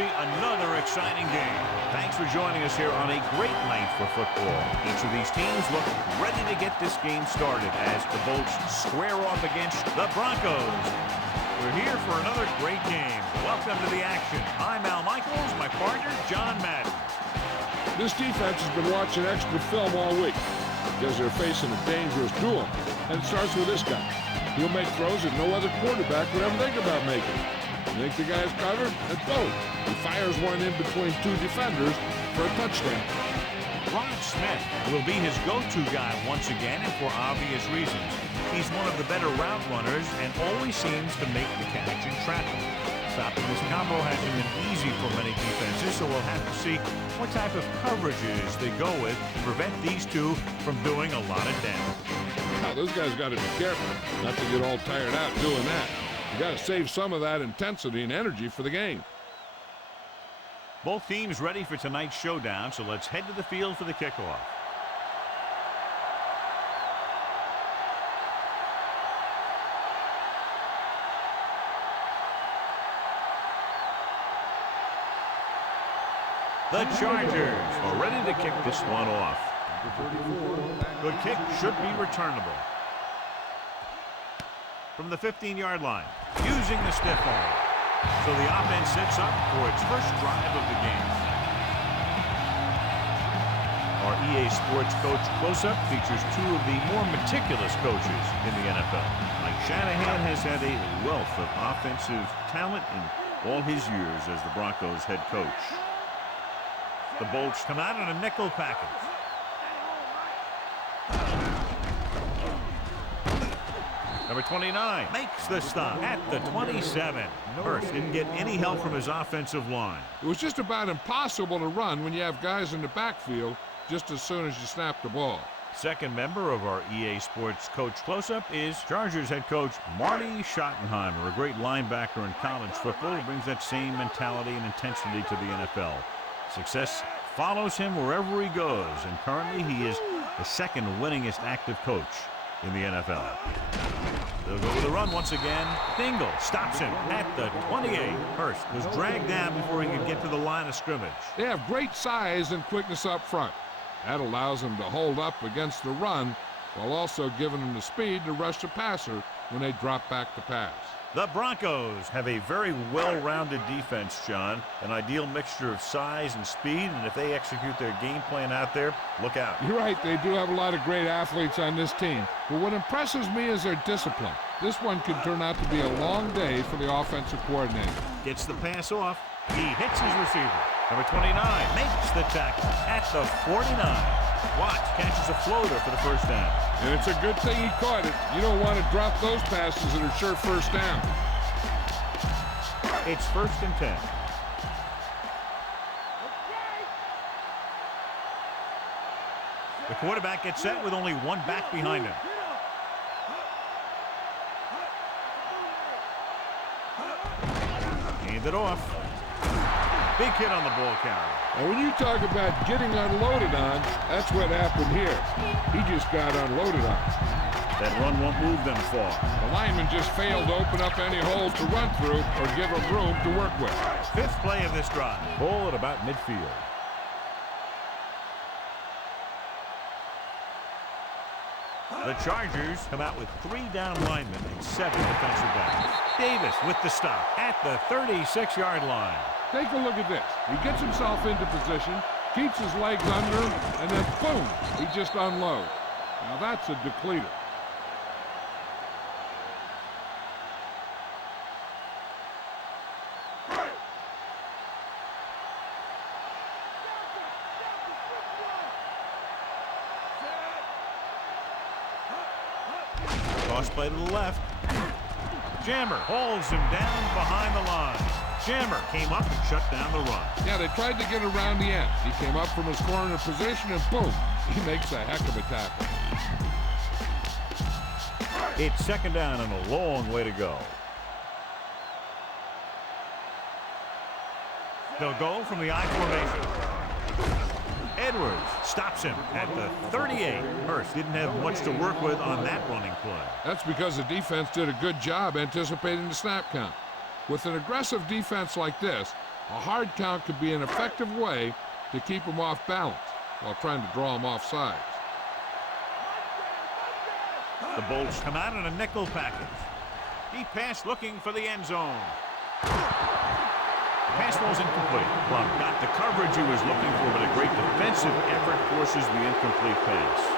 be another exciting game. Thanks for joining us here on a great night for football. Each of these teams look ready to get this game started as the Bolts square off against the Broncos. We're here for another great game. Welcome to the action. I'm Al Michaels, my partner, John Madden. This defense has been watching extra film all week because they're facing a dangerous duel. And it starts with this guy. He'll make throws that no other quarterback would ever think about making. You think the guy's covered? Let's go. He fires one in between two defenders for a touchdown. Ron Smith will be his go-to guy once again, and for obvious reasons. He's one of the better route runners and always seems to make the catch in traffic. Stopping this combo hasn't been easy for many defenses, so we'll have to see what type of coverages they go with to prevent these two from doing a lot of damage. Now, those guys got to be careful not to get all tired out doing that. You got to save some of that intensity and energy for the game. Both teams ready for tonight's showdown, so let's head to the field for the kickoff. The Chargers are ready to kick this one off. Good kick should be returnable. From the 15-yard line, using the stiff arm. So the offense sets up for its first drive of the game. Our EA Sports Coach Close-Up features two of the more meticulous coaches in the NFL. Mike Shanahan has had a wealth of offensive talent in all his years as the Broncos head coach. The Bolts come out in a nickel package. Number 29 makes the stop at the 27. Hurst didn't get any help from his offensive line. It was just about impossible to run when you have guys in the backfield just as soon as you snap the ball. Second member of our EA Sports Coach Close-Up is Chargers head coach Marty Schottenheimer, a great linebacker in college football who brings that same mentality and intensity to the NFL. Success follows him wherever he goes, and currently he is the second winningest active coach in the NFL. They'll go with a run once again. Dingle stops him at the 28. Hurst was dragged down before he could get to the line of scrimmage. They have great size and quickness up front. That allows them to hold up against the run while also giving them the speed to rush the passer when they drop back to pass. The Broncos have a very well-rounded defense, John. An ideal mixture of size and speed, and if they execute their game plan out there, look out. You're right, they do have a lot of great athletes on this team. But what impresses me is their discipline. This one could turn out to be a long day for the offensive coordinator. Gets the pass off. He hits his receiver. Number 29 makes the tackle at the 49. Watts catches a floater for the first down. And it's a good thing he caught it. You don't want to drop those passes that are sure first down. It's 1st and 10. The quarterback gets set with only one back behind him. Hand it off. Big hit on the ball carrier. And when you talk about getting unloaded on, that's what happened here. He just got unloaded on. That run won't move them far. The lineman just failed to open up any holes to run through or give him room to work with. 5th play of this drive. Ball at about midfield. The Chargers come out with 3 down linemen and 7 defensive backs. Davis with the stop at the 36-yard line. Take a look at this. He gets himself into position, keeps his legs under him, and then boom, he just unloads. Now that's a depleter. Toss play to the left. Jammer holds him down behind the line. Jammer came up and shut down the run. Yeah, they tried to get around the end. He came up from his corner position and boom, he makes a heck of a tackle. It's 2nd down and a long way to go. They'll go from the I formation. Edwards stops him at the 38. Hurst didn't have much to work with on that running play. That's because the defense did a good job anticipating the snap count. With an aggressive defense like this, A hard count could be an effective way to keep him off balance while trying to draw him off sides. The Bolts come out in a nickel package. Deep pass looking for the end zone. Pass ball's incomplete. Plum got the coverage he was looking for, but a great defensive effort forces the incomplete pass.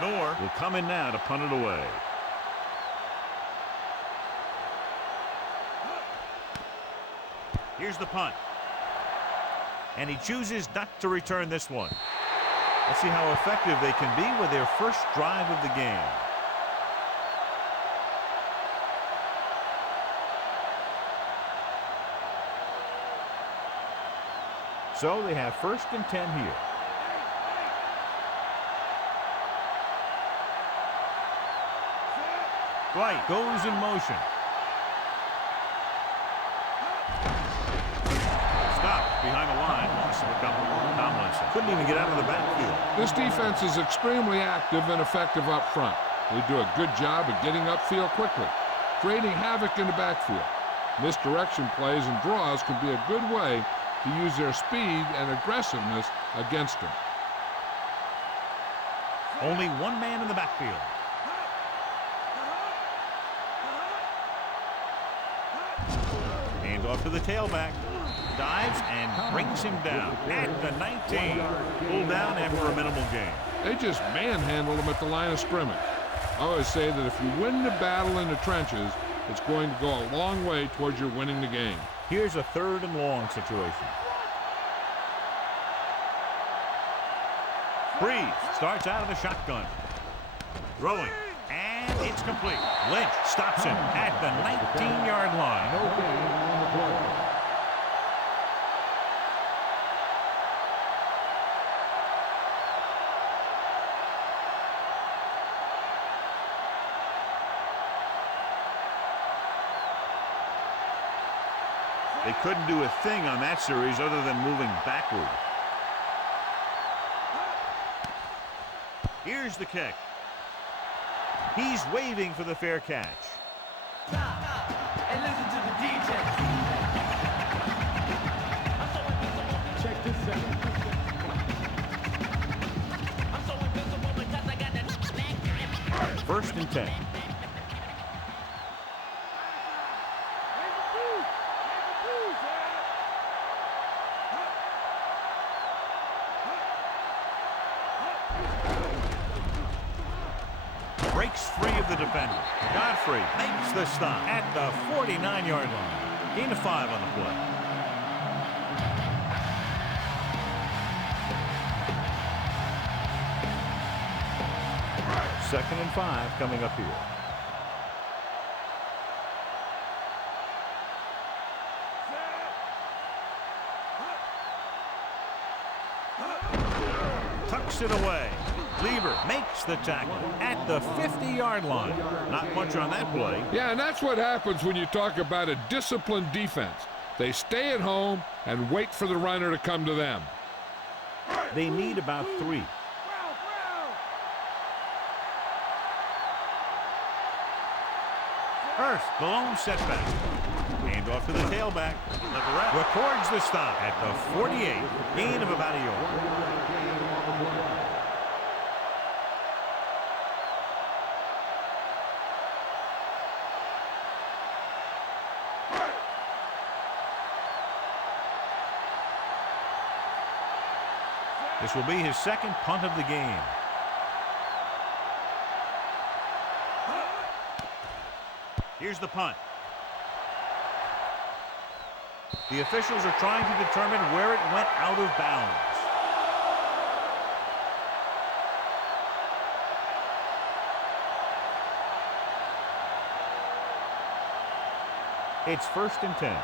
Moore will come in now to punt it away. Here's the punt. And he chooses not to return this one. Let's see how effective they can be with their first drive of the game. So they have 1st and 10 here. Right, goes in motion. Stopped behind the line. Loss of a couple. Tomlinson couldn't even get out of the backfield. This defense is extremely active and effective up front. They do a good job of getting upfield quickly, creating havoc in the backfield. Misdirection plays and draws can be a good way to use their speed and aggressiveness against them. Only one man in the backfield. Hand off to the tailback. Dives and brings him down at the 19. Pulled down after a minimal gain. They just manhandled him at the line of scrimmage. I always say that if you win the battle in the trenches, it's going to go a long way towards your winning the game. Here's a 3rd and long situation. Brees starts out of the shotgun. Throwing. And it's complete. Lynch stops him at the 19-yard line. No gain on the play. They couldn't do a thing on that series other than moving backward. Here's the kick. He's waving for the fair catch. And listen to the DJ. Check this out. I'm so invincible because I got that. 1st and 10. Breaks free of the defender. Godfrey makes the stop at the 49-yard line. Gain of 5 on the play. Second and 5 coming up here. Tucks it away. Lieber makes the tackle at the 50-yard line. Not much on that play. Yeah, and that's what happens when you talk about a disciplined defense. They stay at home and wait for the runner to come to them. They need about 3. Hurst, the lone setback. Hand off to the tailback. Leverett records the stop at the 48. Gain of about a yard. This will be his 2nd punt of the game. Here's the punt. The officials are trying to determine where it went out of bounds. It's 1st and 10.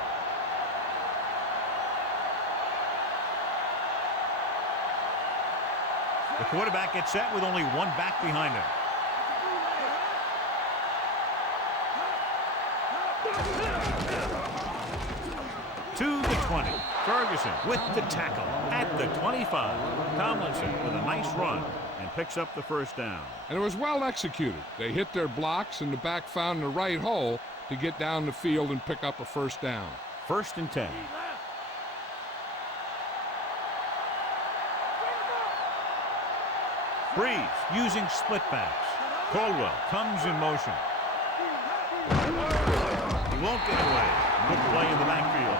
The quarterback gets set with only one back behind him. To the 20. Ferguson with the tackle at the 25. Tomlinson with a nice run and picks up the first down. And it was well executed. They hit their blocks, and the back found the right hole to get down the field and pick up a first down. 1st and 10. Brees using split backs. Caldwell comes in motion. He won't get away. Good play in the backfield.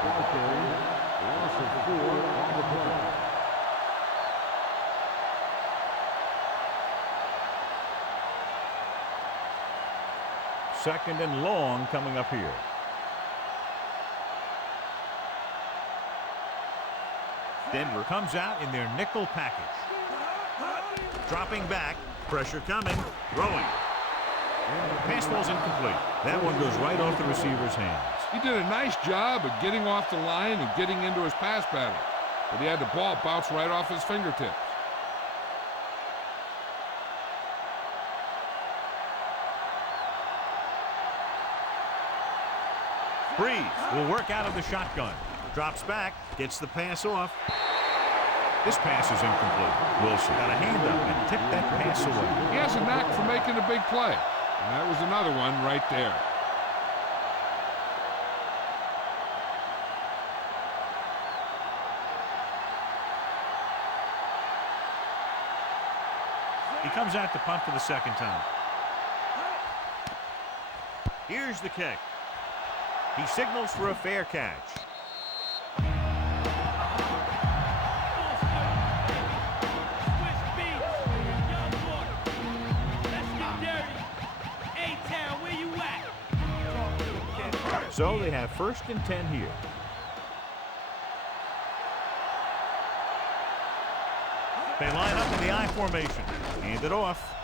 Loss of 4 on the play. Second and long coming up here. Denver comes out in their nickel package. Dropping back, pressure coming, throwing. Pass ball's incomplete. That one goes right off the receiver's hands. He did a nice job of getting off the line and getting into his pass pattern, but he had the ball bounce right off his fingertips. Brees will work out of the shotgun. Drops back, gets the pass off. This pass is incomplete. Wilson got a hand up and tipped that pass away. He has a knack for making a big play, and that was another one right there. He comes out to punt for the second time. Here's the kick. He signals for a fair catch. So they have 1st and 10 here. They line up in the I formation. Hand it off.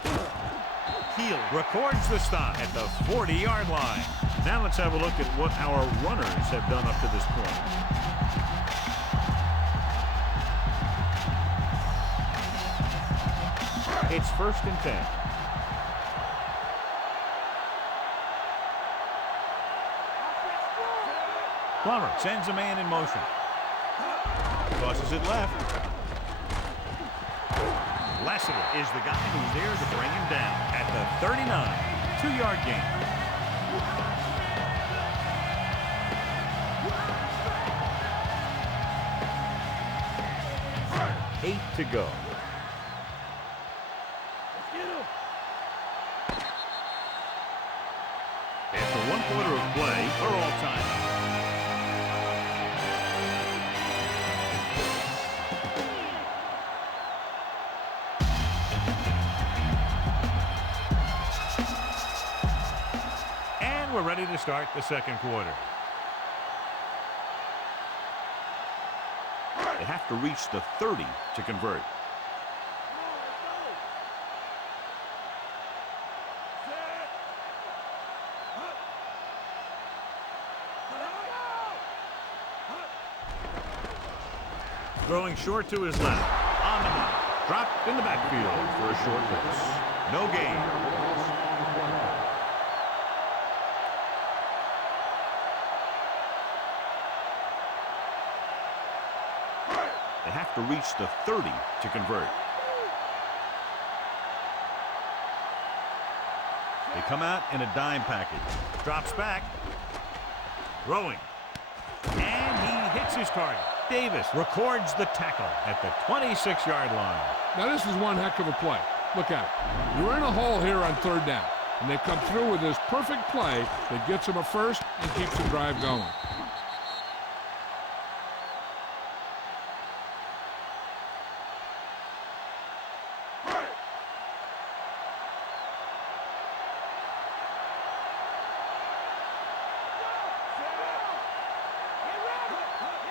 Heel records the stop at the 40-yard line. Now let's have a look at what our runners have done up to this point. It's 1st and 10. Plummer sends a man in motion. Tosses it left. Lassiter is the guy who's there to bring him down at the 39. 2-yard gain. Eight to go. After 1 quarter of play, we're all tied. We're ready to start the second quarter. They have to reach the 30 to convert. Throwing short to his left. On the mark. Dropped in the backfield for a short pass. No gain. They have to reach the 30 to convert. They come out in a dime package. Drops back. Throwing. And he hits his target. Davis records the tackle at the 26-yard line. Now this is one heck of a play. Look at it. You're in a hole here on 3rd down, and they come through with this perfect play that gets them a first and keeps the drive going.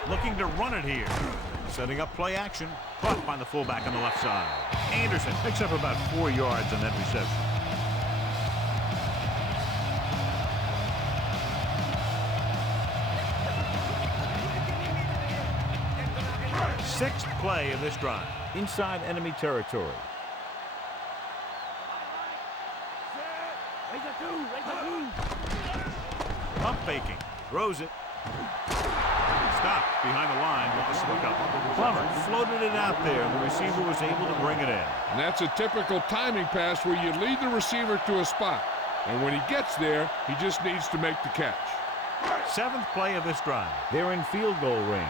Looking to run it here. Setting up play action. Caught by the fullback on the left side. Anderson picks up about 4 yards on that reception. Sixth play of this drive. Inside enemy territory. Pump faking. Throws it. Stop. behind the line with the slip up. Plummer floated it out there, and the receiver was able to bring it in. And that's a typical timing pass where you lead the receiver to a spot. And when he gets there, he just needs to make the catch. 7th play of this drive. They're in field goal range.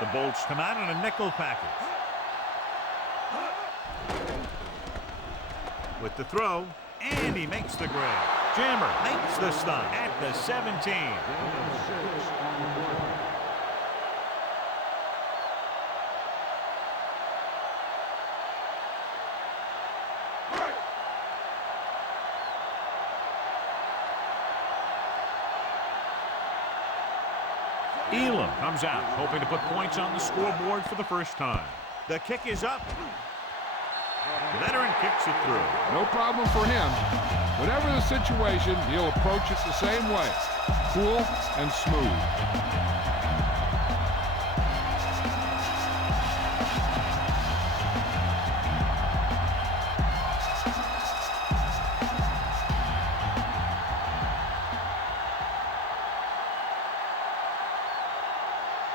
The Bolts come out in a nickel package. With the throw, and he makes the grab. Jammer makes the stop at the 17. Elam comes out, hoping to put points on the scoreboard for the first time. The kick is up. Veteran kicks it through. No problem for him. Whatever the situation, he'll approach it the same way. Cool and smooth.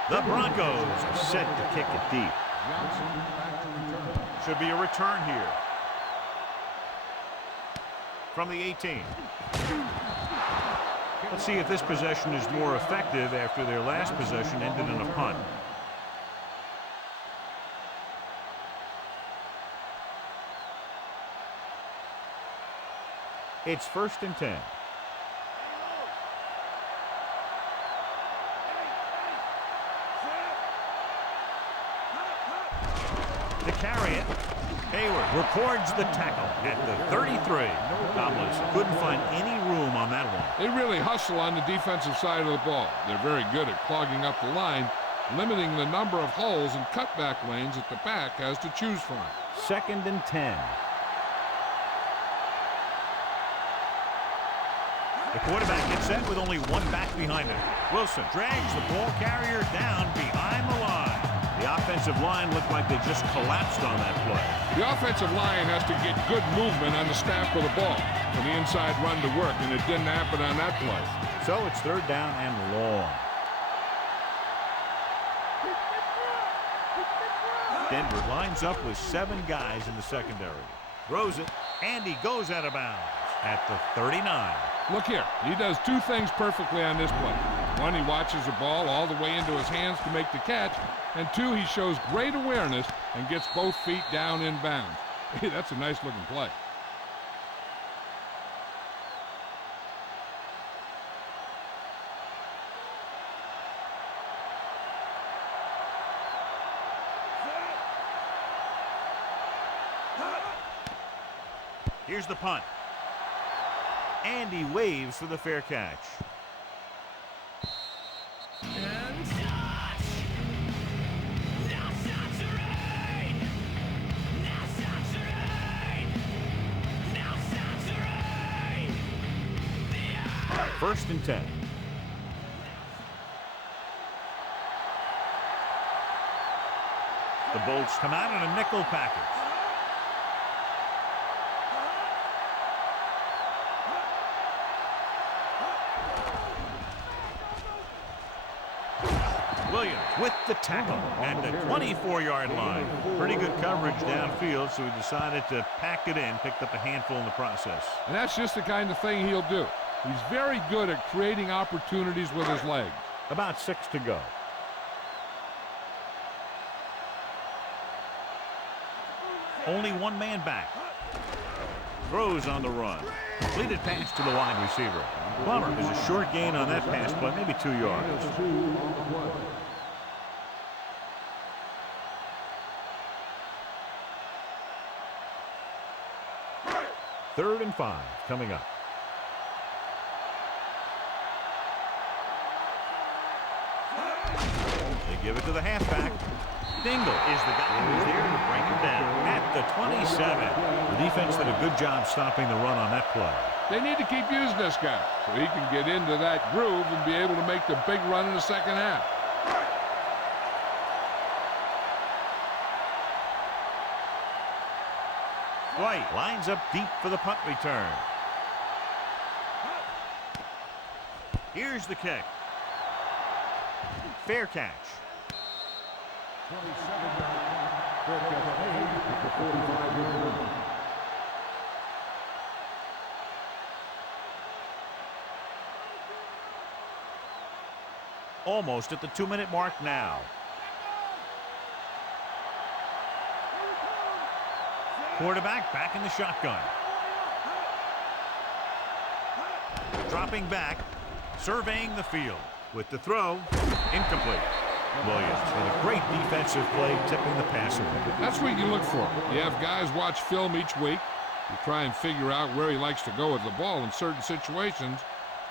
The Broncos are set to kick it deep. Should be a return here. From the 18. Let's see if this possession is more effective after their last possession ended in a punt. It's 1st and 10. To carry it, Hayward records the tackle at the 33. Tomlinson couldn't find any room on that one. They really hustle on the defensive side of the ball. They're very good at clogging up the line, limiting the number of holes and cutback lanes that the back has to choose from. 2nd and 10. The quarterback gets set with only one back behind him. Wilson drags the ball carrier down behind the line. The offensive line looked like they just collapsed on that play. The offensive line has to get good movement on the snap of the ball for the inside run to work, and it didn't happen on that play. So it's 3rd down and long. Denver lines up with 7 guys in the secondary. Throws it, and he goes out of bounds at the 39. Look here. He does 2 things perfectly on this play. 1, he watches the ball all the way into his hands to make the catch. And 2, he shows great awareness and gets both feet down in bounds. Hey, that's a nice-looking play. Here's the punt. And he waves for the fair catch. First and 10. The Bolts come out in a nickel package. Williams with the tackle at the 24-yard line. Pretty good coverage downfield, so he decided to pack it in, picked up a handful in the process. And that's just the kind of thing he'll do. He's very good at creating opportunities with his legs. About 6 to go. Only one man back. Throws on the run. Completed pass to the wide receiver. Plummer is a short gain on that pass play, maybe 2 yards. Third and 5 coming up. They give it to the halfback. Dingle is the guy who's there to bring him down at the 27. The defense did a good job stopping the run on that play. They need to keep using this guy so he can get into that groove and be able to make the big run in the second half. White lines up deep for the punt return. Here's the kick. Fair catch. Almost at the 2-minute mark now. Quarterback back in the shotgun. Dropping back, surveying the field. With the throw, incomplete. Williams with a great defensive play, tipping the pass away. That's what you look for. You have guys watch film each week. You try and figure out where he likes to go with the ball in certain situations.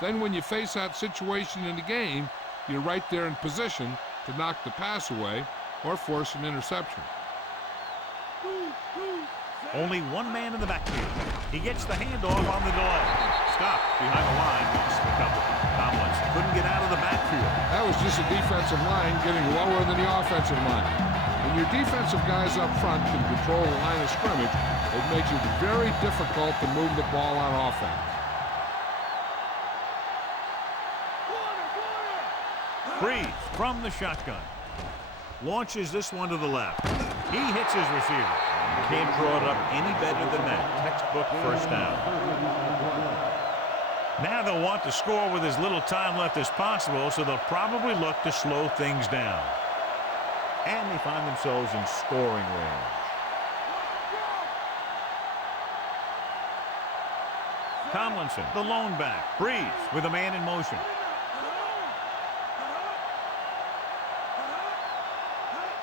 Then when you face that situation in the game, you're right there in position to knock the pass away or force an interception. Only one man in the backfield. He gets the handoff on the delay. Stop behind the line, lost a couple. Tomlinson couldn't get out of the backfield. That was just a defensive line getting lower than the offensive line. When your defensive guys up front can control the line of scrimmage, it makes it very difficult to move the ball on offense. Brees from the shotgun. Launches this one to the left. He hits his receiver. Can't draw it up any better than that. Textbook first down. Now they'll want to score with as little time left as possible, so they'll probably look to slow things down. And they find themselves in scoring range. Tomlinson, the lone back. Brees with a man in motion.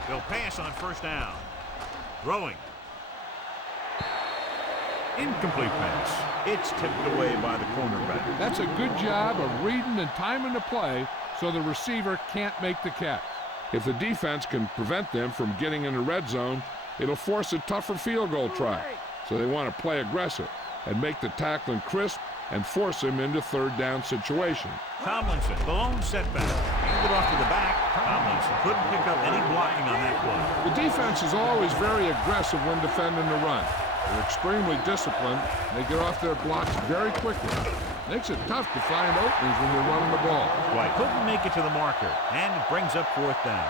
They'll pass on first down. Throwing. Incomplete pass. It's tipped away by the cornerback. That's a good job of reading and timing the play so the receiver can't make the catch. If the defense can prevent them from getting in the red zone, it'll force a tougher field goal try. So they want to play aggressive and make the tackling crisp and force him into third down situation. Tomlinson, the lone setback. Handed off to the back. Tomlinson couldn't pick up any blocking on that play. The defense is always very aggressive when defending the run. They're extremely disciplined. They get off their blocks very quickly. Makes it tough to find openings when you're running the ball. White couldn't make it to the marker, and it brings up fourth down.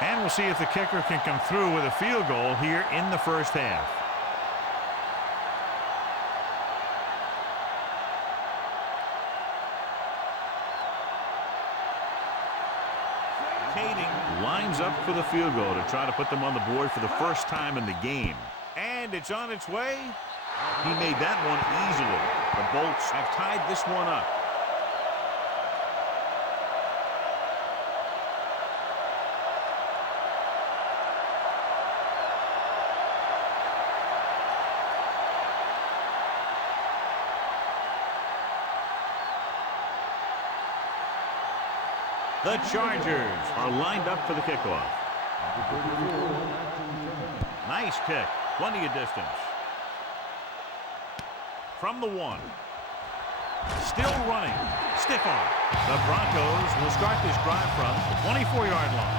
And we'll see if the kicker can come through with a field goal here in the first half. Kading lines up for the field goal to try to put them on the board for the first time in the game. And it's on its way. He made that one easily. The Bolts have tied this one up. The Chargers are lined up for the kickoff. Nice kick. Plenty of distance. From the 1. Still running. Stiff arm. The Broncos will start this drive from the 24-yard line.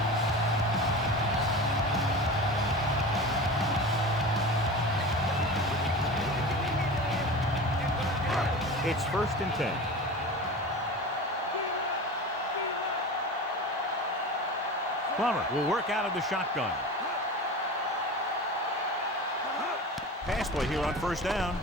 It's 1st and 10. Plummer will work out of the shotgun. Pass play here on first down.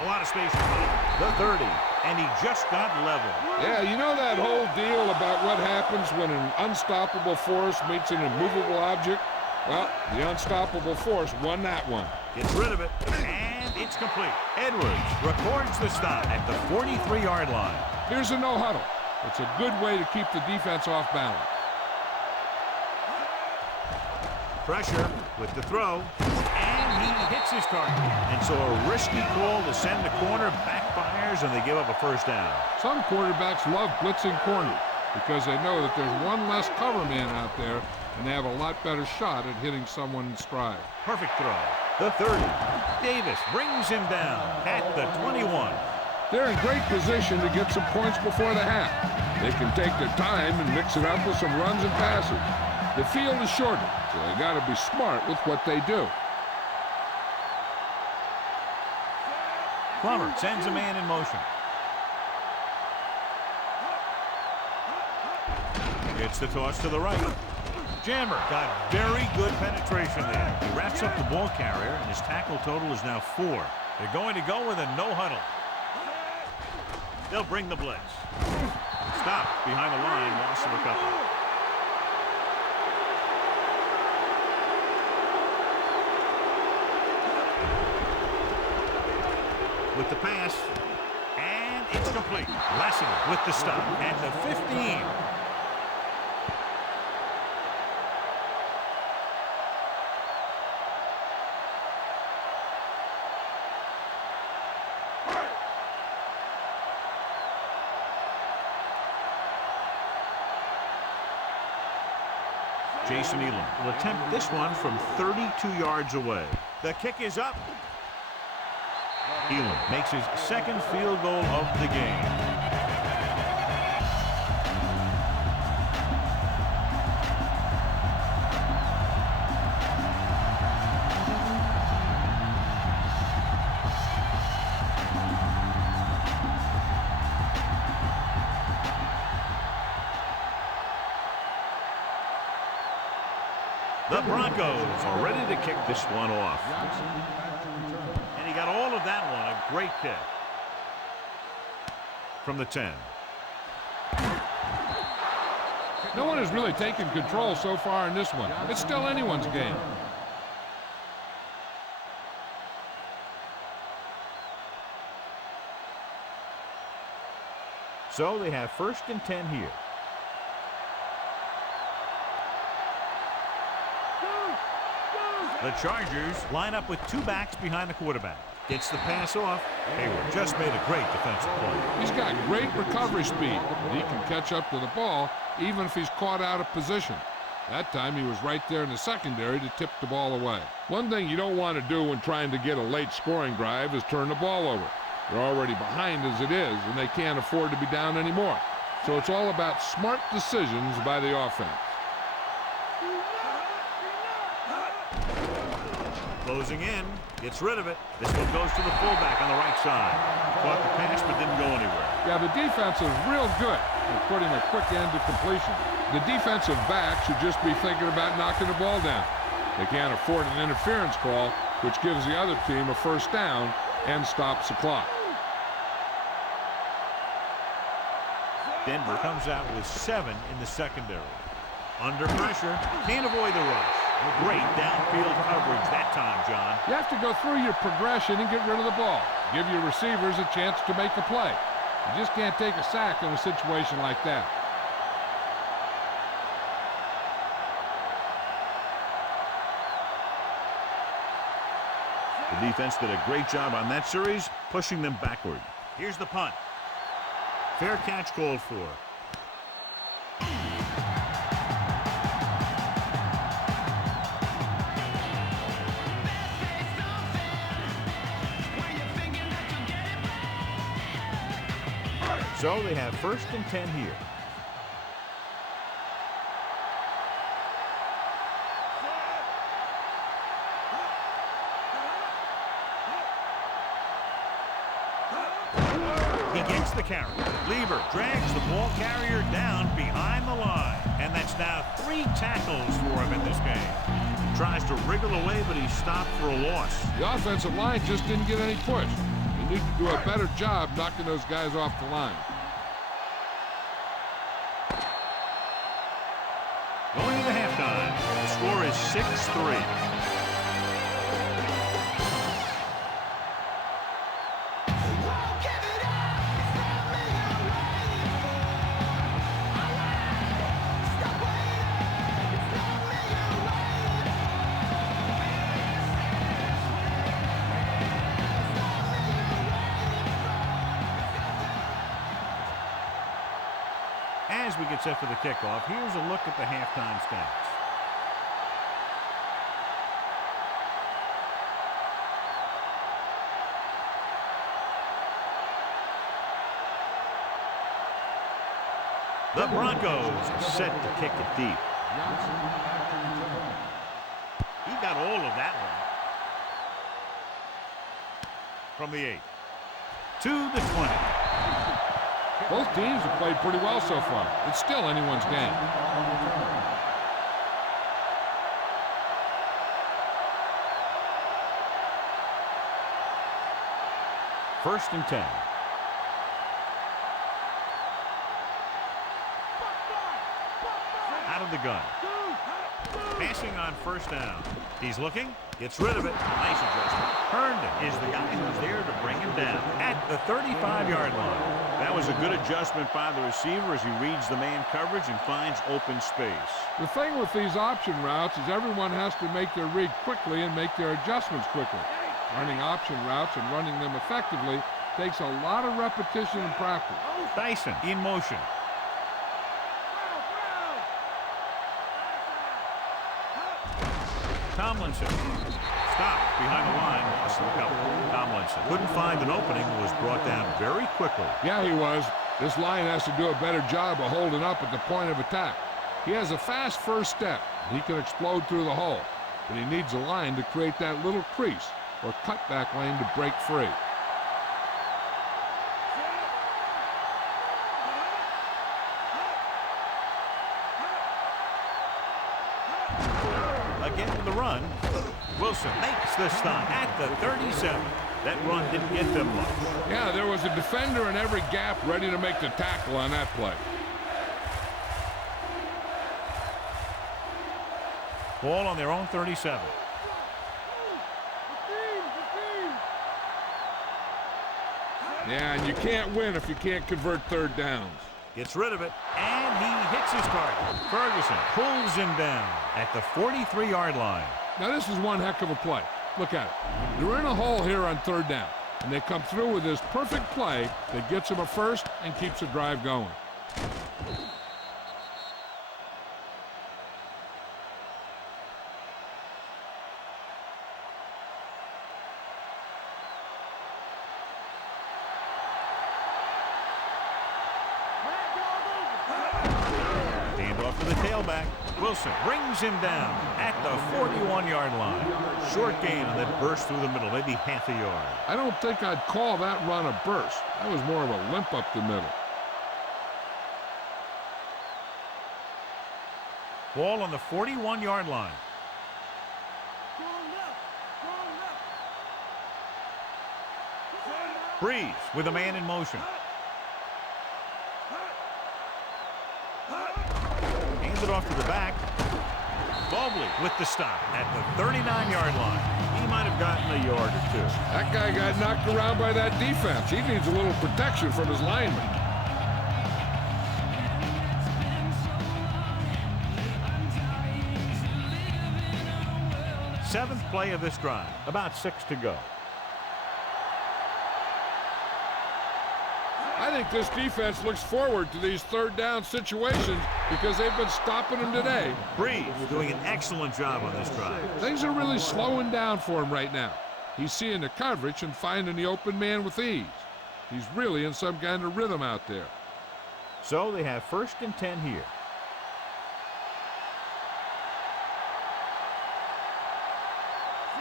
A lot of space in front. The 30. And he just got level. Yeah, you know that whole deal about what happens when an unstoppable force meets an immovable object? Well, the unstoppable force won that one. Gets rid of it. And it's complete. Edwards records the stop at the 43-yard line. Here's a no huddle. It's a good way to keep the defense off balance. Pressure with the throw, and he hits his target. And so a risky call to send the corner backfires, and they give up a first down. Some quarterbacks love blitzing corners because they know that there's one less cover man out there, and they have a lot better shot at hitting someone in stride. Perfect throw. The 30. Davis brings him down at the 21. They're in great position to get some points before the half. They can take their time and mix it up with some runs and passes. The field is shorter, so they got to be smart with what they do. Plummer sends a man in motion. Gets the toss to the right. Jammer got very good penetration there. He wraps up the ball carrier, and his tackle total is now 4. They're going to go with a no huddle. They'll bring the blitz. Stop behind the line, loss of a couple. With the pass, and it's complete. Lassiter with the stop at the 15. Jason Elam will attempt this one from 32 yards away. The kick is up. Elam makes his second field goal of the game. The Broncos are ready to kick this one off. And he got all of that one. A great kick. From the 10. No one has really taken control so far in this one. It's still anyone's game. So they have 1st and 10 here. The Chargers line up with 2 backs behind the quarterback. Gets the pass off. Hayward just made a great defensive play. He's got great recovery speed. He can catch up to the ball even if he's caught out of position. That time he was right there in the secondary to tip the ball away. One thing you don't want to do when trying to get a late scoring drive is turn the ball over. They're already behind as it is, and they can't afford to be down anymore. So it's all about smart decisions by the offense. Closing in, gets rid of it. This one goes to the fullback on the right side. Caught the pass but didn't go anywhere. Yeah, the defense is real good at putting a quick end to completion. The defensive back should just be thinking about knocking the ball down. They can't afford an interference call, which gives the other team a 1st down and stops the clock. Denver comes out with 7 in the secondary. Under pressure, can't avoid the rush. Great downfield coverage that time, John. You have to go through your progression and get rid of the ball. Give your receivers a chance to make a play. You just can't take a sack in a situation like that. The defense did a great job on that series, pushing them backward. Here's the punt. Fair catch called for. So they have 1st and 10 here. He gets the carry. Lieber drags the ball carrier down behind the line. And that's now 3 tackles for him in this game. He tries to wriggle away, but he's stopped for a loss. The offensive line just didn't get any push. They need to do a better job knocking those guys off the line. Going into halftime, the score is 6-3. As we get set for the kickoff, here's a look at the halftime stats. The Broncos are set to kick it deep. He got all of that one. From the 8 to the 20. Both teams have played pretty well so far. It's still anyone's game. First and 10. Out of the gun. Passing on first down. He's looking, gets rid of it. Nice adjustment. Herndon is the guy who's there to bring him down at the 35-yard line. That was a good adjustment by the receiver as he reads the man coverage and finds open space. The thing with these option routes is everyone has to make their read quickly and make their adjustments quickly. Running option routes and running them effectively takes a lot of repetition and practice. Dyson in motion. Tomlinson. Stopped behind the line. Lost the couple. Tomlinson couldn't find an opening and was brought down very quickly. Yeah, he was. This line has to do a better job of holding up at the point of attack. He has a fast first step. He can explode through the hole. But he needs a line to create that little crease or cutback lane to break free. Again with the run. Wilson makes the stop at the 37. That run didn't get them much. Yeah, there was a defender in every gap ready to make the tackle on that play. Ball on their own 37. Yeah, and you can't win if you can't convert third downs. Gets rid of it, and he hits his target. Ferguson pulls him down at the 43-yard line. Now, this is one heck of a play. Look at it. They're in a hole here on third down, and they come through with this perfect play that gets them a first and keeps the drive going. Off to the tailback. Wilson brings him down at the 41-yard line. Short gain on that burst through the middle, maybe half a yard. I don't think I'd call that run a burst. That was more of a limp up the middle. Ball on the 41-yard line. Brees with a man in motion. It off to the back. Mobley with the stop at the 39-yard line. He might have gotten a yard or two. That guy got knocked around by that defense. He needs a little protection from his lineman. Seventh play of this drive. About 6 to go. I think this defense looks forward to these third down situations because they've been stopping them today. Brees doing an excellent job on this drive. Things are really slowing down for him right now. He's seeing the coverage and finding the open man with ease. He's really in some kind of rhythm out there. So they have first and 10 here.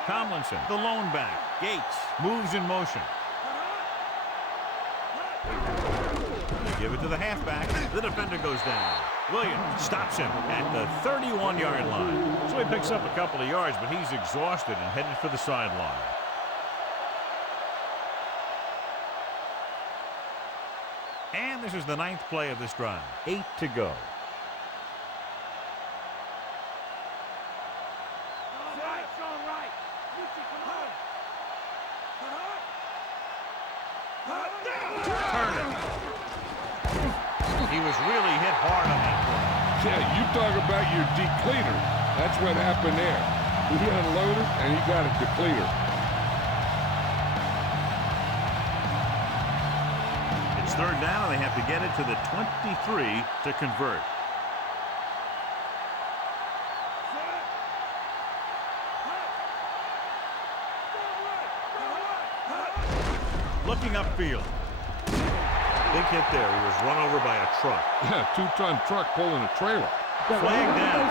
Tomlinson, the lone back. Gates moves in motion. They give it to the halfback. The defender goes down. Williams stops him at the 31-yard line. So he picks up a couple of yards, but he's exhausted and headed for the sideline. And this is the 9th play of this drive. 8 to go. He was really hit hard on that play. Yeah, you talk about your depleter. That's what happened there. He unloaded and he got a depleter. It's third down, and they have to get it to the 23 to convert. Looking upfield. Big hit there. He was run over by a truck. Yeah, 2-ton truck pulling a trailer. Flag down.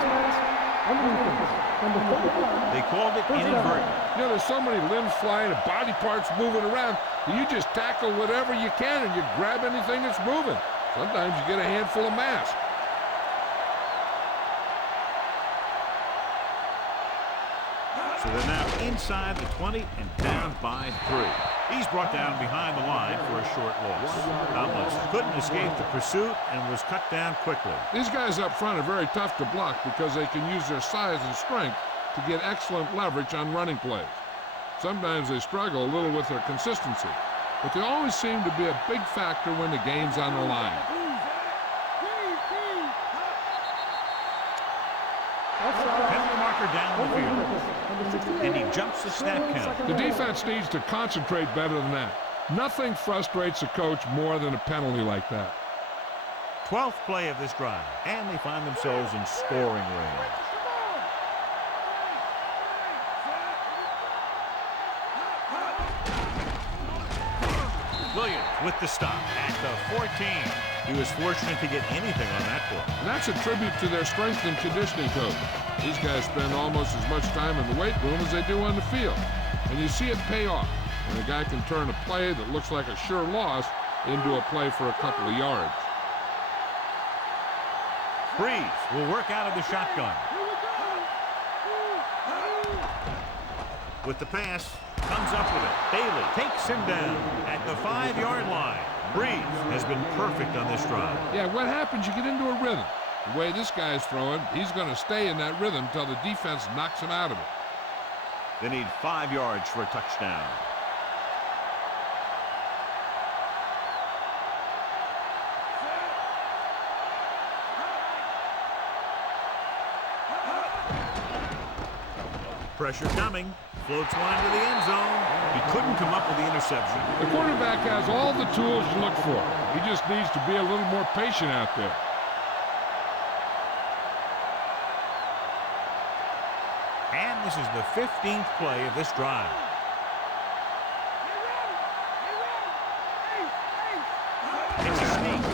They called it inadvertent. You know, there's so many limbs flying and body parts moving around. You just tackle whatever you can and you grab anything that's moving. Sometimes you get a handful of mass. So they're now inside the 20 and down by 3. He's brought down behind the line for a short loss. Tomlinson couldn't escape the pursuit and was cut down quickly. These guys up front are very tough to block because they can use their size and strength to get excellent leverage on running plays. Sometimes they struggle a little with their consistency, but they always seem to be a big factor when the game's on the line. Penalty marker down the field, and he jumps the snap count. The defense needs to concentrate better than that. Nothing frustrates a coach more than a penalty like that. 12th play of this drive, and they find themselves in scoring range. Williams with the stop at the 14. He was fortunate to get anything on that play. And that's a tribute to their strength and conditioning coach. These guys spend almost as much time in the weight room as they do on the field. And you see it pay off when a guy can turn a play that looks like a sure loss into a play for a couple of yards. Brees will work out of the shotgun. With the pass, comes up with it. Bailey takes him down at the 5-yard line. Brees has been perfect on this drive. Yeah, what happens? You get into a rhythm. The way this guy's throwing, he's going to stay in that rhythm until the defense knocks him out of it. They need 5 yards for a touchdown. Pressure coming. Floats one into the end zone. He couldn't come up with the interception. The quarterback has all the tools you look for. He just needs to be a little more patient out there. And this is the 15th play of this drive. It's a sneak.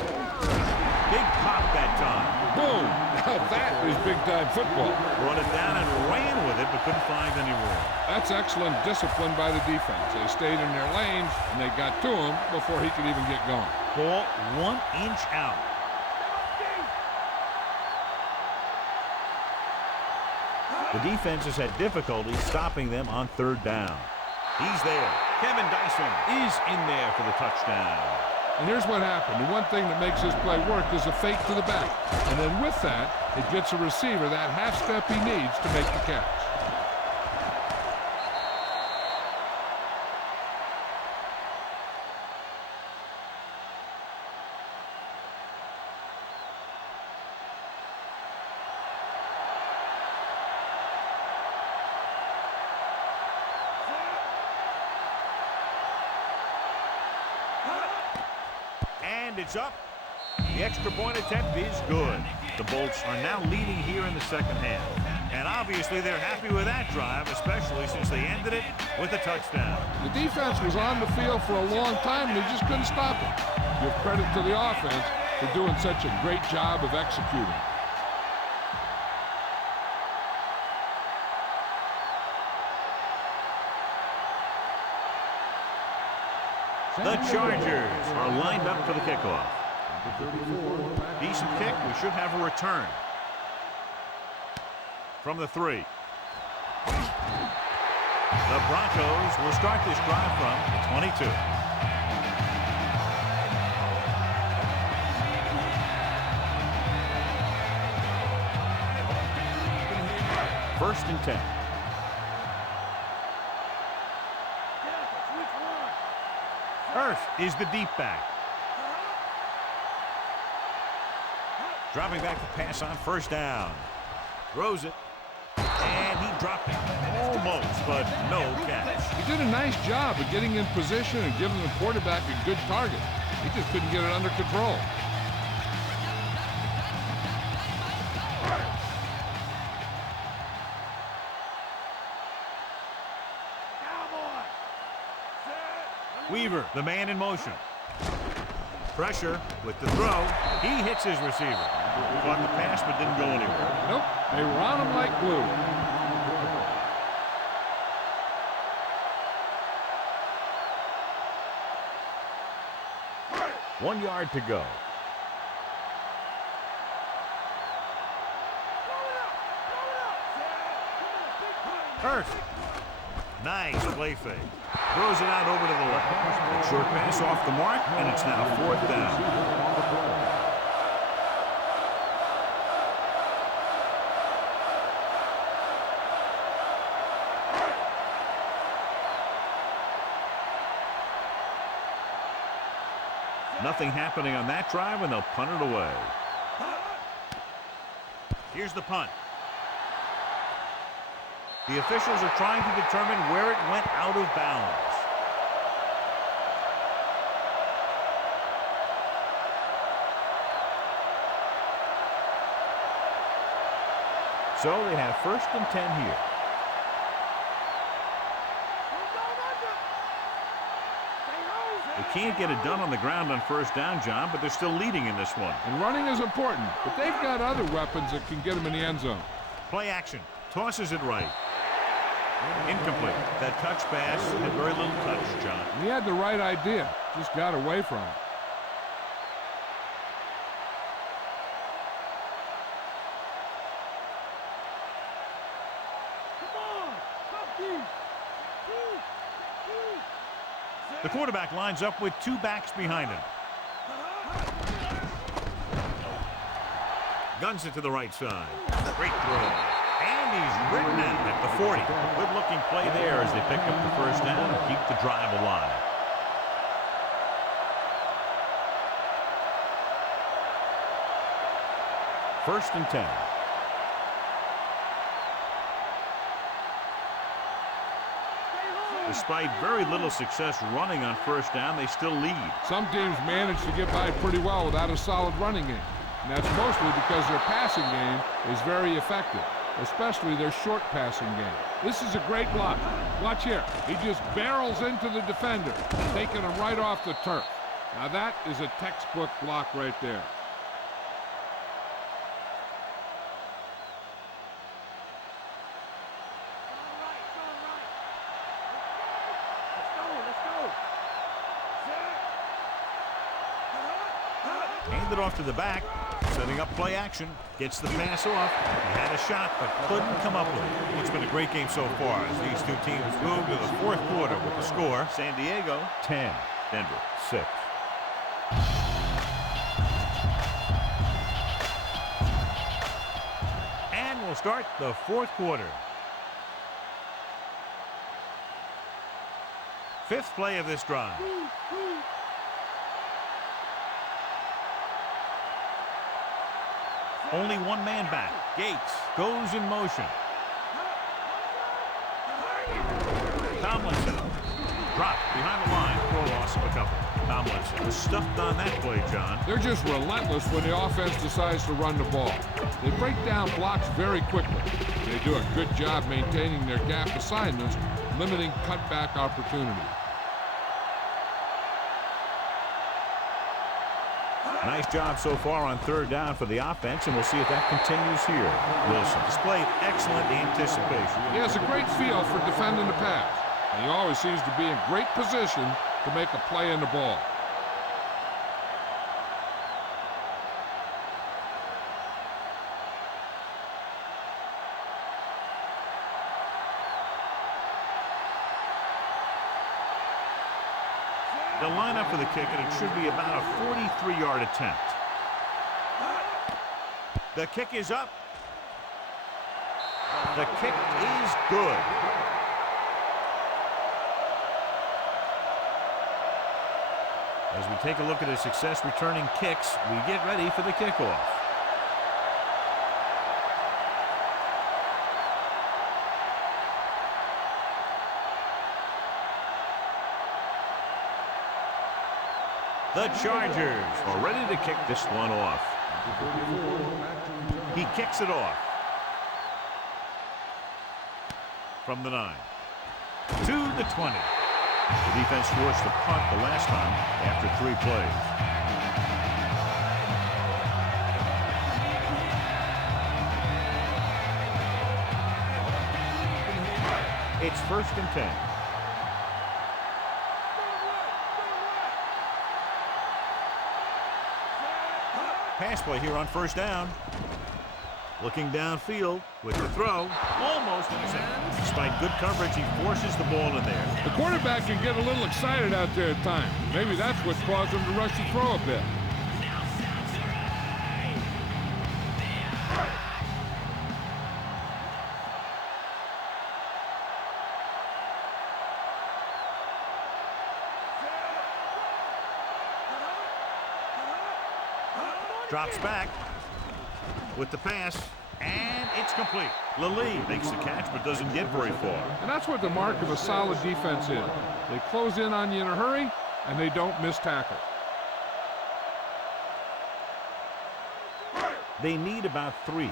Big pop that time. Boom! Now that is big-time football. Brought it down and ran with it, but couldn't find any room. That's excellent discipline by the defense. They stayed in their lanes, and they got to him before he could even get going. Ball 1 inch out. The defense has had difficulty stopping them on 3rd down. He's there. Kevin Dyson is in there for the touchdown. And here's what happened. The one thing that makes this play work is a fake to the back. And then with that, it gets a receiver that half step he needs to make the catch. And it's up. The extra point attempt is good. The Bolts are now leading here in the second half. And obviously they're happy with that drive, especially since they ended it with a touchdown. The defense was on the field for a long time, and they just couldn't stop it. Give credit to the offense for doing such a great job of executing. The Chargers are lined up for the kickoff. Decent kick. We should have a return. From the 3. The Broncos will start this drive from the 22. First and 10. Hurst is the deep back. Dropping back to pass on 1st down. Throws it. And he dropped it. Almost, but no catch. He did a nice job of getting in position and giving the quarterback a good target. He just couldn't get it under control. Weaver, the man in motion. Pressure with the throw. He hits his receiver. Caught the pass but didn't go anywhere. Nope, they were on him like glue. 1 yard to go. Hurt. Nice play fake. Throws it out over to the left. A short pass off the mark, and it's now 4th down. Nothing happening on that drive, and they'll punt it away. Here's the punt. The officials are trying to determine where it went out of bounds. So they have 1st and 10 here. They can't get it done on the ground on 1st down, John, but they're still leading in this one. And running is important, but they've got other weapons that can get them in the end zone. Play action. Tosses it right. Incomplete. That touch pass had very little touch, John. He had the right idea, just got away from it. The quarterback lines up with 2 backs behind him. Guns it to the right side. Great throw. And he's ridden out at the 40. Good-looking play there as they pick up the 1st down and keep the drive alive. First and 10. Despite very little success running on 1st down, they still lead. Some teams manage to get by pretty well without a solid running game. And that's mostly because their passing game is very effective, especially their short passing game. This is a great block. Watch here. He just barrels into the defender, taking him right off the turf. Now that is a textbook block right there. Hand it off to the back, setting up play action, gets the pass off. He had a shot, but couldn't come up with it. It's been a great game so far as these two teams move to the 4th quarter with the score. San Diego 10, Denver 6. And we'll start the 4th quarter. 5th play of this drive. Only 1 man back. Gates goes in motion. Tomlinson dropped behind the line for a loss of a couple. Tomlinson was stuffed on that play, John. They're just relentless when the offense decides to run the ball. They break down blocks very quickly. They do a good job maintaining their gap assignments, limiting cutback opportunities. Nice job so far on 3rd down for the offense, and we'll see if that continues here. Wilson displayed excellent anticipation. He has a great feel for defending the pass, and he always seems to be in great position to make a play in the ball. They'll line up for the kick, and it should be about a 43-yard attempt. The kick is up. The kick is good. As we take a look at his success returning kicks, we get ready for the kickoff. The Chargers are ready to kick this one off. He kicks it off. From the 9. To the 20. The defense forced a punt the last time after 3 plays. It's 1st and 10. Pass play here on 1st down. Looking downfield with the throw. Almost intercepted. Despite good coverage, he forces the ball in there. The quarterback can get a little excited out there at times. Maybe that's what caused him to rush the throw a bit. Drops back with the pass, and it's complete. Lilly makes the catch but doesn't get very far. And that's what the mark of a solid defense is. They close in on you in a hurry, and they don't miss tackle. They need about 3.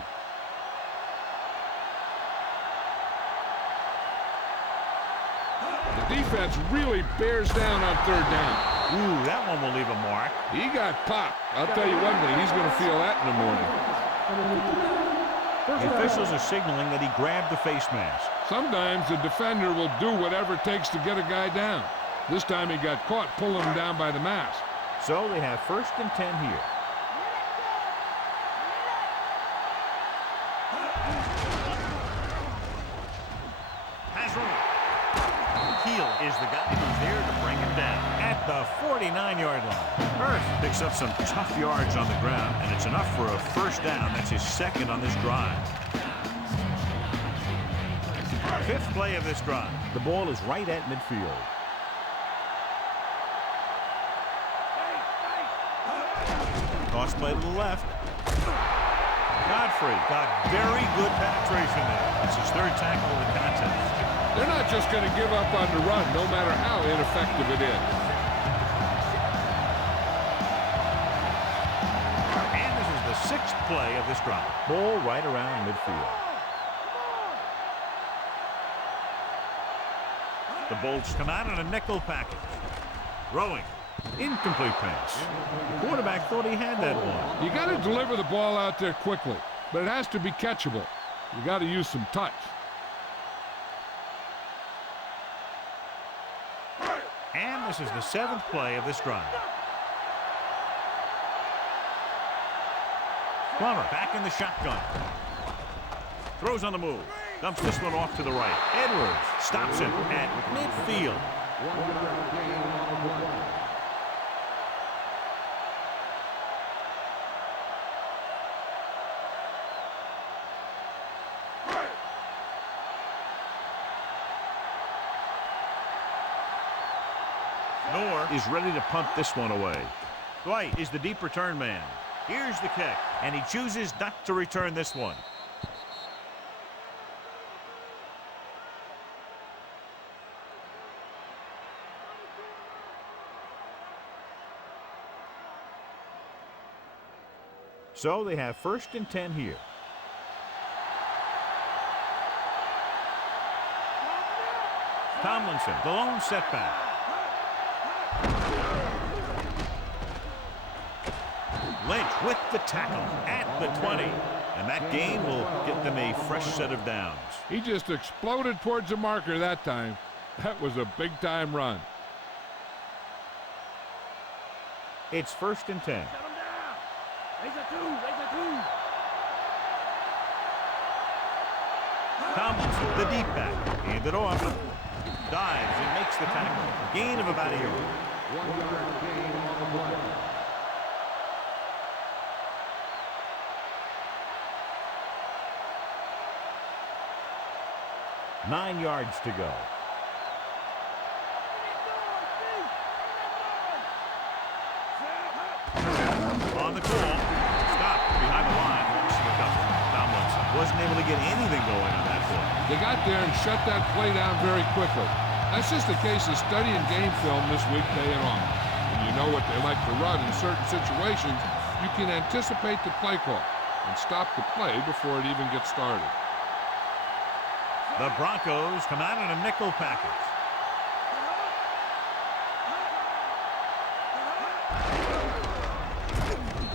The defense really bears down on 3rd down. Ooh, that one will leave a mark. He got popped. I'll tell you one thing, he's going to feel that in the morning. The officials are signaling that he grabbed the face mask. Sometimes the defender will do whatever it takes to get a guy down. This time he got caught pulling him down by the mask. So they have 1st and 10 here. Has room. Heel is the guy who's there to bring him down at the 49-yard line. Hurst picks up some tough yards on the ground, and it's enough for a 1st down. That's his 2nd on this drive. 5th play of this drive. The ball is right at midfield. Toss play to the left. Godfrey got very good penetration there. That's his 3rd tackle of the contest. They're not just going to give up on the run, no matter how ineffective it is. And this is the 6th play of this drive. Ball right around midfield. The Bolts come out in a nickel package. Throwing. Incomplete pass. The quarterback thought he had that one. You got to deliver the ball out there quickly, but it has to be catchable. You got to use some touch. And this is the 7th play of this drive. Plummer back in the shotgun. Throws on the move. Dumps this one off to the right. Edwards stops him at midfield. Noor is ready to punt this one away. Dwight is the deep return man. Here's the kick, and he chooses not to return this one. So they have 1st and 10 here. Tomlinson, the lone setback. Lynch with the tackle at the 20. And that gain will get them a fresh set of downs. He just exploded towards the marker that time. That was a big-time run. It's 1st and 10. Tomlinson, the deep back. Hand it off. Dives and makes the tackle. Gain of about a yard. 1 yard gain on the play. Nine yards to go. On the call. Stop behind the line. Tomlinson wasn't able to get anything going on that play. They got there and shut that play down very quickly. That's just a case of studying game film this week paying off. When you know what they like to run in certain situations, you can anticipate the play call and stop the play before it even gets started. The Broncos come out in a nickel package.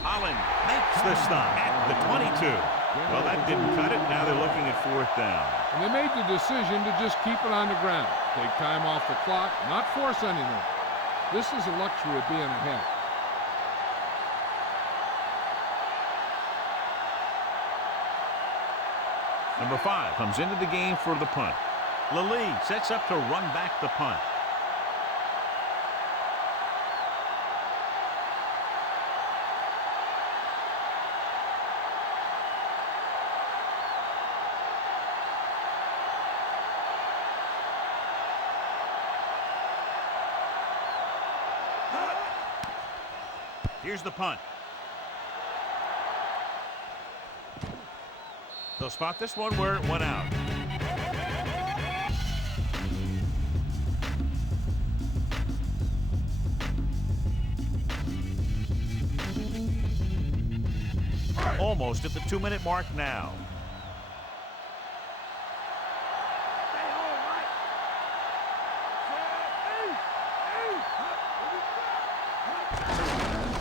Holland makes the stop at the 22. Well, that didn't cut it. Now they're looking at 4th down. And they made the decision to just keep it on the ground. Take time off the clock, not force anything. This is a luxury of being ahead. Number 5 comes into the game for the punt. Lally sets up to run back the punt. Here's the punt. They'll spot this one where it went out. Almost at the 2-minute mark now.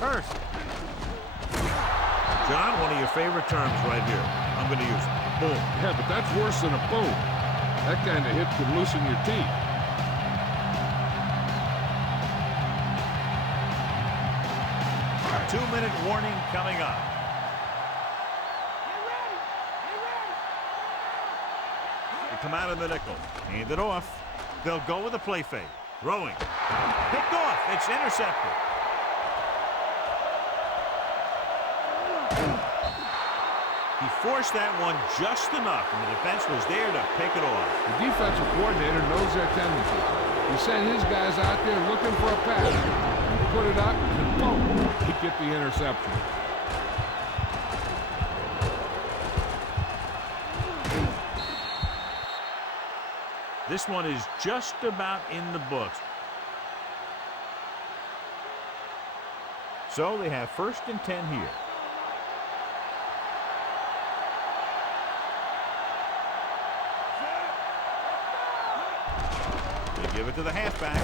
Hurst. John, one of your favorite terms right here. I'm going to use it. Boom. Yeah, but that's worse than a boom. That kind of hit could loosen your teeth. A 2-minute warning coming up. They come out of the nickel. Hand it off. They'll go with a play fake. Throwing. Picked off. It's intercepted. He forced that one just enough, and the defense was there to pick it off. The defensive coordinator knows their tendencies. He sent his guys out there looking for a pass. He put it up, and boom, he get the interception. This one is just about in the books. So they have 1st and 10 here. Give it to the halfback.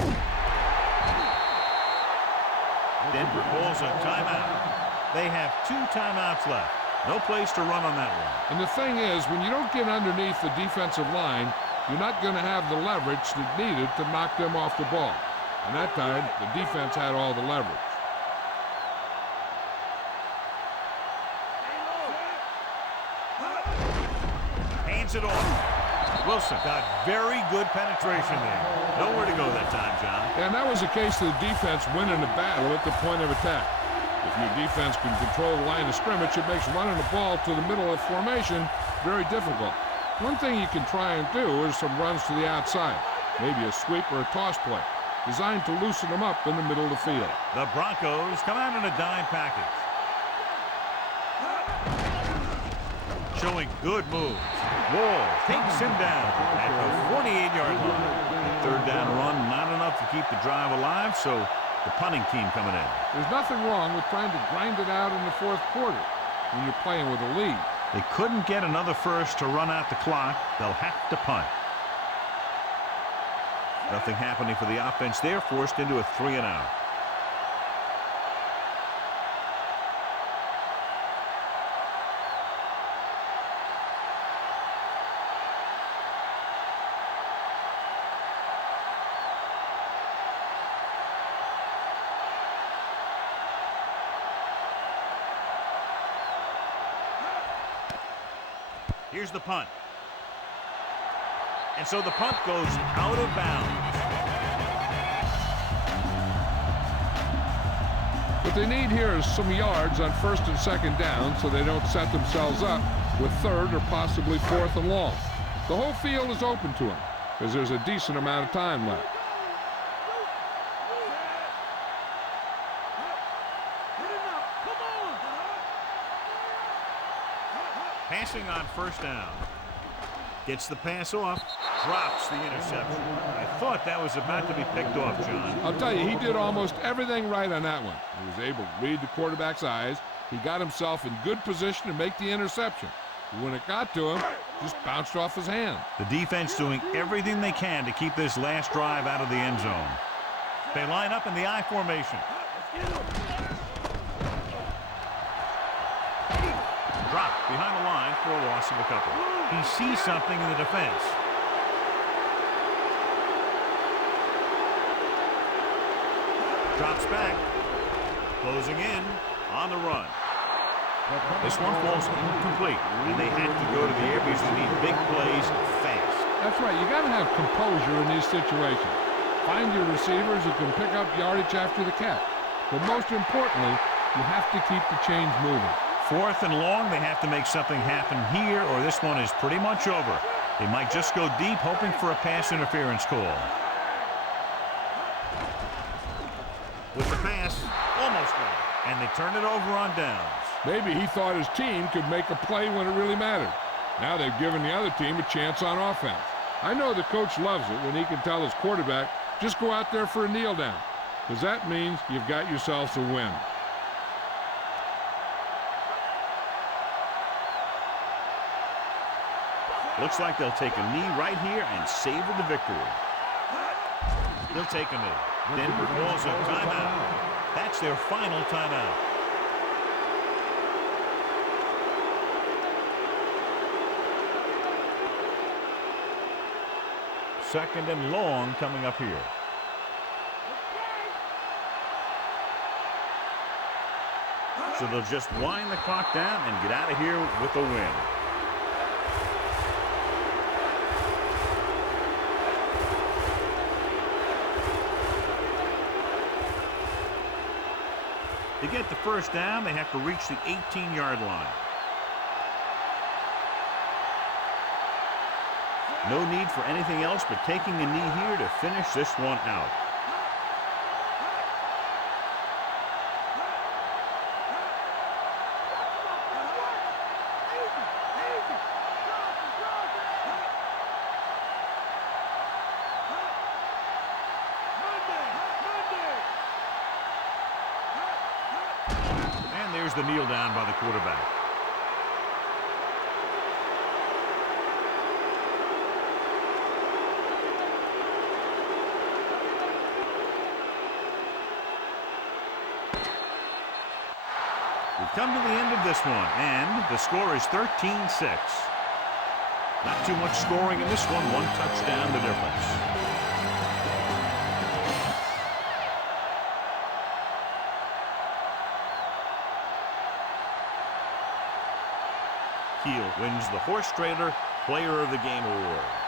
Denver calls a timeout. They have 2 timeouts left. No place to run on that one. And the thing is, when you don't get underneath the defensive line, you're not going to have the leverage that's needed to knock them off the ball. And that time, the defense had all the leverage. Hands it off. Wilson got very good penetration there. Nowhere to go that time, John. And that was a case of the defense winning the battle at the point of attack. If your defense can control the line of scrimmage, it makes running the ball to the middle of formation very difficult. One thing you can try and do is some runs to the outside, maybe a sweep or a toss play, designed to loosen them up in the middle of the field. The Broncos come out in a dime package. Showing good moves. Wall takes him down at the 48-yard line. 3rd down run, not enough to keep the drive alive, so the punting team coming in. There's nothing wrong with trying to grind it out in the 4th quarter when you're playing with a lead. They couldn't get another first to run out the clock. They'll have to punt. Nothing happening for the offense there, forced into a 3-and-out. Here's the punt. And so the punt goes out of bounds. What they need here is some yards on 1st and 2nd down so they don't set themselves up with 3rd or possibly 4th and long. The whole field is open to them because there's a decent amount of time left. Passing on 1st down. Gets the pass off. Drops the interception. I thought that was about to be picked off, John. I'll tell you, he did almost everything right on that one. He was able to read the quarterback's eyes. He got himself in good position to make the interception. When it got to him, it just bounced off his hand. The defense doing everything they can to keep this last drive out of the end zone. They line up in the I formation. Dropped behind the line for for a loss of a couple. He sees something in the defense. Drops back. Closing in on the run. This one falls incomplete, and they have to go to the air because they need big plays fast. That's right. You got to have composure in these situations. Find your receivers who can pick up yardage after the catch. But most importantly, you have to keep the chains moving. 4th and long, they have to make something happen here, or this one is pretty much over. They might just go deep, hoping for a pass interference call. With the pass, almost got it, and they turn it over on downs. Maybe he thought his team could make a play when it really mattered. Now they've given the other team a chance on offense. I know the coach loves it when he can tell his quarterback, just go out there for a kneel down, because that means you've got yourselves a win. Looks like they'll take a knee right here and savor the victory. They'll take a knee. Denver calls a timeout. That's their final timeout. Second and long coming up here. So they'll just wind the clock down and get out of here with a win. To get the first down, they have to reach the 18-yard line. No need for anything else but taking a knee here to finish this one out. And there's the kneel down by the quarterback. We've come to the end of this one, and the score is 13-6. Not too much scoring in this one touchdown the difference. Keel wins the Horse Trailer Player of the Game award.